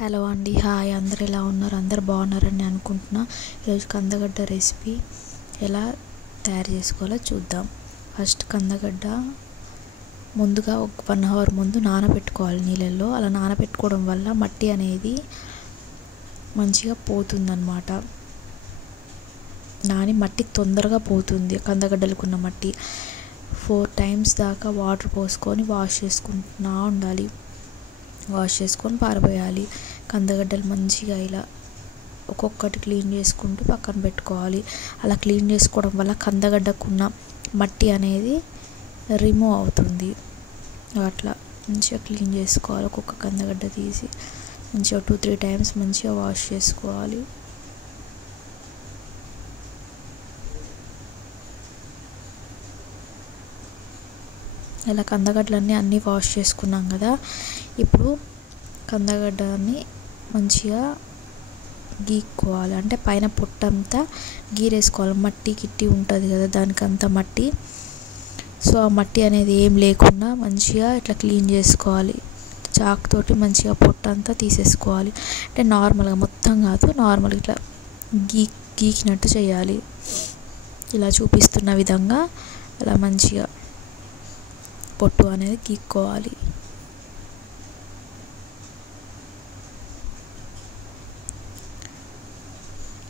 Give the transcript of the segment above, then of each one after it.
Hello అండి, hi. అందరు ఎలా ఉన్నారు? అందరు బాగున్నారని అనుకుంటున్నా. ఈరోజు కందగడ్డ రెసిపీ ఎలా తయారు చేసుకోవాలో చూద్దాం. ఫస్ట్ కందగడ్డ ముందుగా ఒక 1 అవర్ ముందు నానబెట్టుకోవాలి నీళ్ళల్లో. అలా నానబెట్టుకోవడం వల్ల మట్టి అనేది మంచిగా పోతుందన్నమాట. మట్టి తొందరగా పోతుంది. కందగడ్డలకున్న మట్టి 4 times దాకా వాటర్ పోసుకొని వాష్ చేసుకుంటూ ఉండాలి. వాష్ చేసుకొని పారబోయాలి. కందగడ్డలు మంచిగా ఇలా ఒక్కొక్కటి క్లీన్ చేసుకుంటూ పక్కన పెట్టుకోవాలి. అలా క్లీన్ చేసుకోవడం వల్ల కందగడ్డకున్న మట్టి అనేది రిమూవ్ అవుతుంది. అట్లా మంచిగా క్లీన్ చేసుకోవాలి. ఒక్కొక్క కందగడ్డ తీసి మంచిగా 2-3 times మంచిగా వాష్ చేసుకోవాలి. ఇలా కందగడ్డలన్నీ అన్నీ వాష్ చేసుకున్నాం కదా. ఇప్పుడు కందగడ్డని మంచిగా గీక్కోవాలి. అంటే పైన పొట్టంతా గీరేసుకోవాలి. మట్టి గిట్టి ఉంటుంది కదా, దానికంతా మట్టి. సో ఆ మట్టి అనేది ఏం లేకుండా మంచిగా ఇట్లా క్లీన్ చేసుకోవాలి. చాక్ తోటి మంచిగా పొట్టంతా తీసేసుకోవాలి. అంటే నార్మల్గా మొత్తం కాదు, నార్మల్గా ఇట్లా గీకినట్టు చేయాలి. ఇలా చూపిస్తున్న విధంగా అలా మంచిగా పొట్టు అనేది గీక్కోవాలి.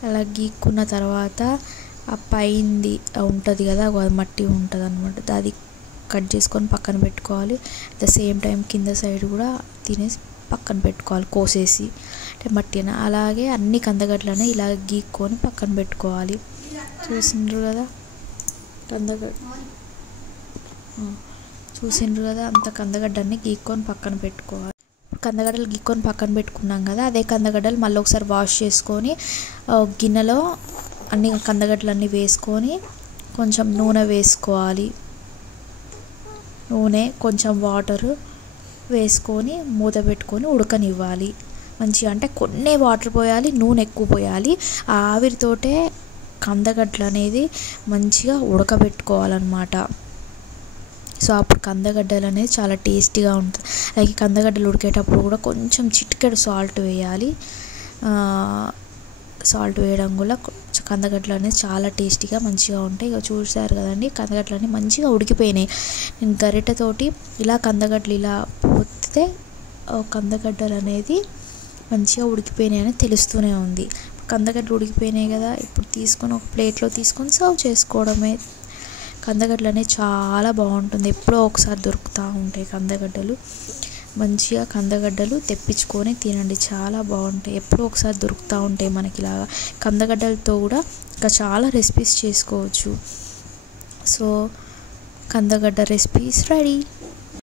అలా గీక్కున్న తర్వాత ఆ పైంది ఉంటుంది కదా, మట్టి ఉంటుంది అన్నమాట. అది కట్ చేసుకొని పక్కన పెట్టుకోవాలి. అట్ ద సేమ్ టైం కింద సైడ్ కూడా తినేసి పక్కన పెట్టుకోవాలి, కోసేసి. అంటే మట్టిన అలాగే అన్ని కందగడ్డలను ఇలా గీక్కొని పక్కన పెట్టుకోవాలి. చూసిండ్రు కదా అంత కందగడ్డని గీక్కొని పక్కన పెట్టుకోవాలి. కందగడ్డలు గీక్కొని పక్కన పెట్టుకున్నాం కదా, అదే కందగడ్డలు మళ్ళీ ఒకసారి వాష్ చేసుకొని గిన్నెలో అన్ని కందగడ్డలన్నీ వేసుకొని కొంచెం నూనె వేసుకోవాలి. నూనె కొంచెం వాటర్ వేసుకొని మూత పెట్టుకొని ఉడకనివ్వాలి. మంచిగా అంటే కొన్ని వాటర్ పోయాలి, నూనె ఎక్కువ పోయాలి. ఆ ఆవిరితోటే కందగడ్డలు అనేది మంచిగా ఉడకబెట్టుకోవాలన్నమాట. సో అప్పుడు కందగడ్డలు అనేది చాలా టేస్టీగా ఉంటుంది. అలాగే కందగడ్డలు ఉడికేటప్పుడు కూడా కొంచెం చిటికెడు సాల్ట్ వేయాలి. సాల్ట్ వేయడం వల్ల కందగడ్డలు అనేది చాలా టేస్టీగా మంచిగా ఉంటాయి. ఇక చూసారు కదండి, కందగడ్డలు అన్నీ మంచిగా ఉడికిపోయినాయి. నేను గరిటెతోటి ఇలా కందగడ్డలు ఇలా పొత్తితే కందగడ్డలు అనేది మంచిగా ఉడికిపోయినాయి అని తెలుస్తూనే ఉంది. కందగడ్డలు ఉడికిపోయినాయి కదా, ఇప్పుడు తీసుకొని ఒక ప్లేట్లో తీసుకొని సర్వ్ చేసుకోవడమే. కందగడ్డలు అనేవి చాలా బాగుంటుంది. ఎప్పుడో ఒకసారి దొరుకుతూ ఉంటాయి కందగడ్డలు. మంచిగా కందగడ్డలు తెప్పించుకొని తినండి, చాలా బాగుంటాయి. ఎప్పుడో ఒకసారి దొరుకుతూ ఉంటాయి మనకి. ఇలాగా కందగడ్డలతో కూడా ఇంకా చాలా రెసిపీస్ చేసుకోవచ్చు. సో కందగడ్డ రెసిపీ ఇస్ రెడీ.